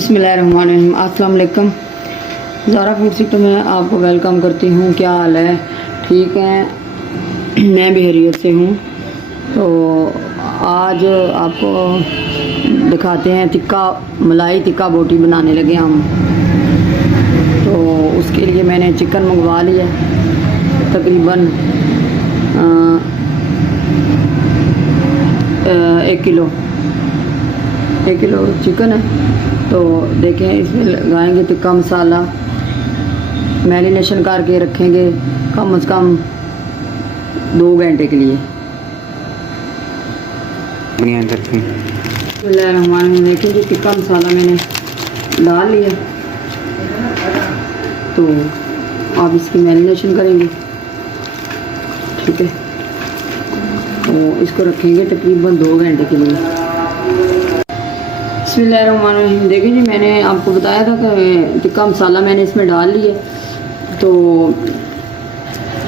बिस्मिल्लाहिर्रहमानिर्रहीम। अस्सलाम वालेकुम। ज़ारा फूड सिटी में आपको वेलकम करती हूँ। क्या हाल है? ठीक है, मैं भी खैरियत से हूँ। तो आज आपको दिखाते हैं टिक्का, मलाई टिक्का बोटी बनाने लगे हम। तो उसके लिए मैंने चिकन मंगवा लिया, तकरीबन 1 किलो चिकन है। तो देखें, इसमें लगाएंगे टिक्का मसाला, मैरिनेशन करके रखेंगे कम से कम 2 घंटे के लिए। देखें जी, टिक्का मसाला मैंने डाल लिया। तो आप इसकी मैरिनेशन करेंगे, ठीक है। तो इसको रखेंगे तकरीबन 2 घंटे के लिए। बिस्मिल्लाहिर्रहमानिर्रहीम। देखिए जी, मैंने आपको बताया था कि टिक्का मसाला मैंने इसमें डाल लिया। तो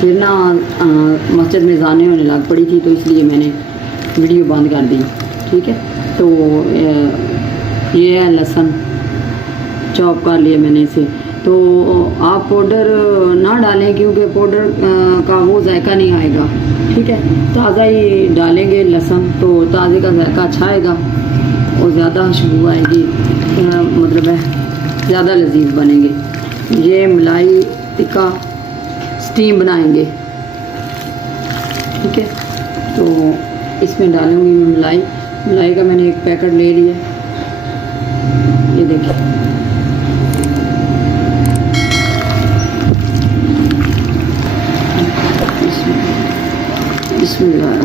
फिर ना मस्जिद में जाने होने लग पड़ी थी, तो इसलिए मैंने वीडियो बंद कर दी, ठीक है। तो ये है लहसुन, चॉप कर लिया मैंने इसे। तो आप पाउडर ना डालें, क्योंकि पाउडर का वो जायका नहीं आएगा, ठीक है। ताज़ा ही डालेंगे लहसुन, तो ताज़े का जायका अच्छा आएगा और ज़्यादा खुशबू आएगी, मतलब है ज़्यादा लजीज बनेंगे। ये मलाई टिक्का स्टीम बनाएंगे, ठीक है। तो इसमें डालूंगी मैं मलाई का मैंने 1 पैकेट ले लिया, ये देखिए। बिस्मिल्लाह।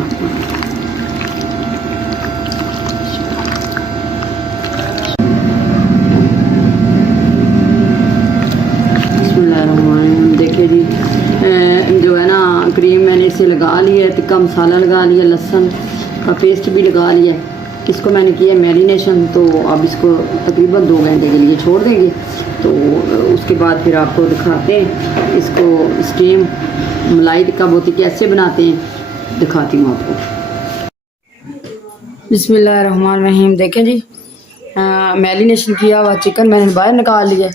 देखिए जी, जो है ना क्रीम मैंने इसे लगा ली है, टिक्का मसाला लगा लिया, लहसुन का पेस्ट भी लगा लिया। इसको मैंने किया मैरिनेशन। तो अब इसको तकरीबन 2 घंटे के लिए छोड़ देंगे। तो उसके बाद फिर आपको दिखाते हैं इसको स्टीम मलाई टिक्का बोटी कैसे बनाते हैं, दिखाती हूँ आपको। बिस्मिल्लाहिर्रहमानिर्रहीम। देखें जी, मैरिनेशन किया हुआ चिकन मैंने बाहर निकाल लिया।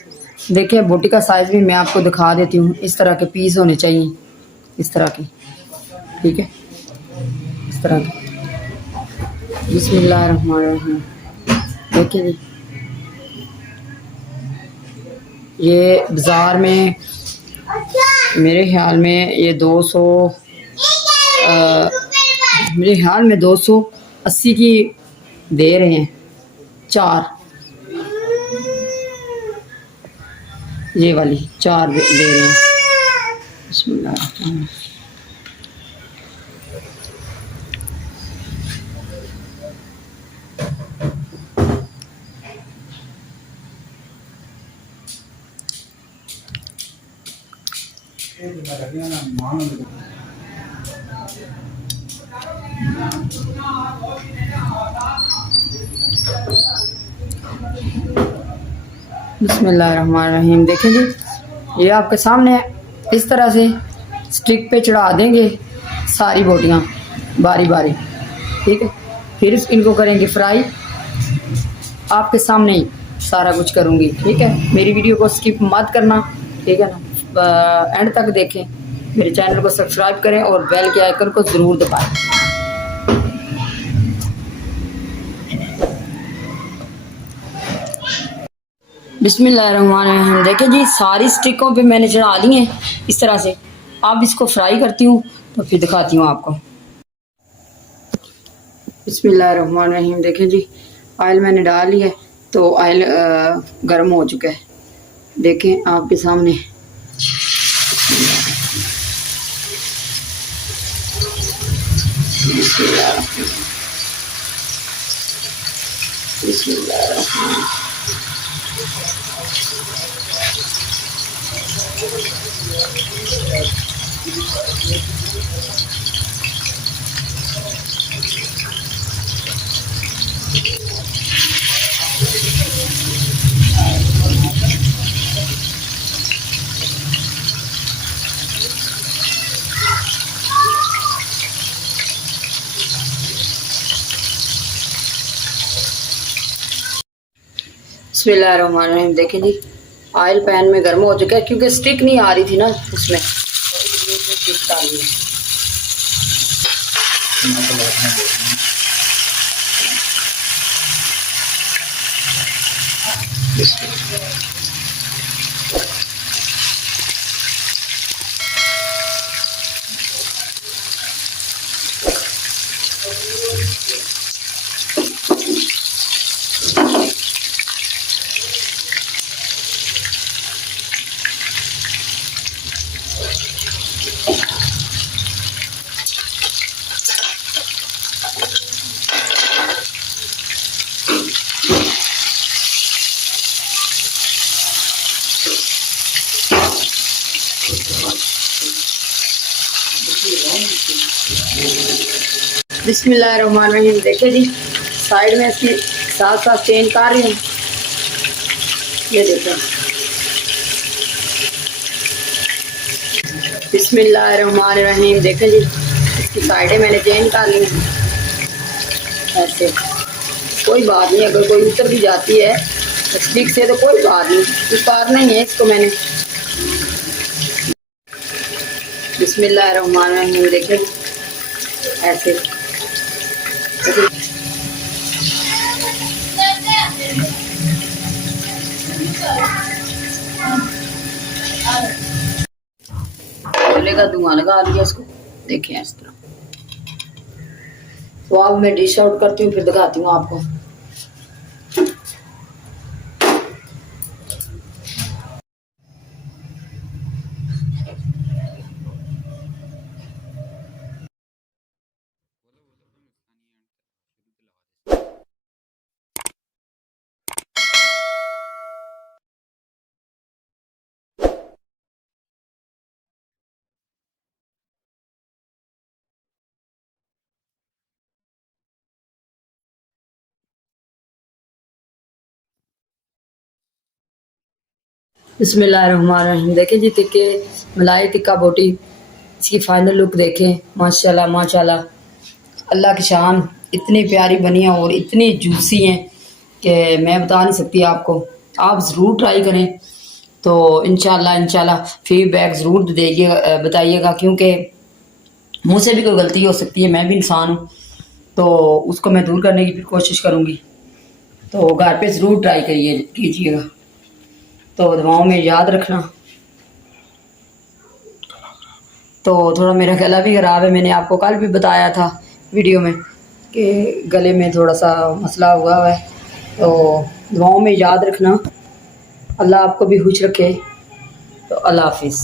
देखिए, बोटी का साइज़ भी मैं आपको दिखा देती हूँ। इस तरह के पीस होने चाहिए, इस तरह के, ठीक है, इस तरह के। बिस्मिल्लाहिर्रहमानिर्रहीम। देखिए जी, ये बाज़ार में मेरे ख्याल में ये 200 मेरे ख्याल में 280 की दे रहे हैं 4। ये वाली 4 दे रहे हैं। बिस्मिल्लाह। बिस्मिल्लाहिर्रहमानिर्रहीम। देखें जी, ये आपके सामने है। इस तरह से स्टिक पे चढ़ा देंगे सारी बोटियां बारी बारी, ठीक है। फिर इनको करेंगे फ्राई। आपके सामने ही सारा कुछ करूँगी, ठीक है। मेरी वीडियो को स्किप मत करना, ठीक है ना। एंड तक देखें, मेरे चैनल को सब्सक्राइब करें और बेल के आइकन को ज़रूर दबाएं। बिस्मिल्लाहिर्रहमानिर्रहीम। देखें जी, सारी स्टिकों पे मैंने चढ़ा दी हैं इस तरह से। अब इसको फ्राई करती हूँ, तो फिर दिखाती हूँ आपको। बिस्मिल्लाहिर्रहमानिर्रहीम। देखें जी, ऑयल मैंने डाल लिया है। तो ऑयल गर्म हो चुका है, देखें आपके सामने। बिस्मिल्लाहिर्रहमानिर्रहीम। देखें जी, ऑयल पैन में गर्म हो चुका है क्योंकि स्टिक नहीं आ रही थी ना उसमें, तो इसलिए इसमें स्टिक डाल दी। बिस्मिल्लाहिर्रहमानिर्रहीम। देखे जी, साइड में इसकी साथ साथ चेंज कर रही हूँ। ये देखें, बिस्मिल्लाहिर्रहमानिर्रहीम। देखें जी, इसकी साइडें मैंने चेंज कर ली ऐसे। कोई बात नहीं, अगर कोई उतर भी जाती है स्टिक से तो कोई बात नहीं, उतारना ही है इसको मैंने। बिस्मिल्लाहिर्रहमानिर्रहीम। देखें ऐसे, कोयले का धुआं लगा लिया इसको। देखें इस तरह। तो अब मैं डिश आउट करती हूँ, फिर दिखाती हूँ आपको। बिस्मिल्लाहिर्रहमानिर्रहीम। देखें जी, टिक्के मलाई टिक्का बोटी, इसकी फाइनल लुक देखें। माशाल्लाह माशाल्लाह, अल्लाह की शान, इतनी प्यारी बनी है और इतनी जूसी हैं कि मैं बता नहीं सकती आपको। आप ज़रूर ट्राई करें तो इंशाल्लाह फीडबैक ज़रूर दीजिएगा, बताइएगा, क्योंकि मुझसे भी कोई गलती हो सकती है, मैं भी इंसान हूँ, तो उसको मैं दूर करने की भी कोशिश करूँगी। तो घर पे ज़रूर ट्राई कीजिएगा। तो दुआओं में याद रखना। तो थोड़ा मेरा गला भी ख़राब है, मैंने आपको कल भी बताया था वीडियो में कि गले में थोड़ा सा मसला हुआ है। तो दुआओं में याद रखना। अल्लाह आपको भी खुश रखे। तो अल्लाह हाफिज़।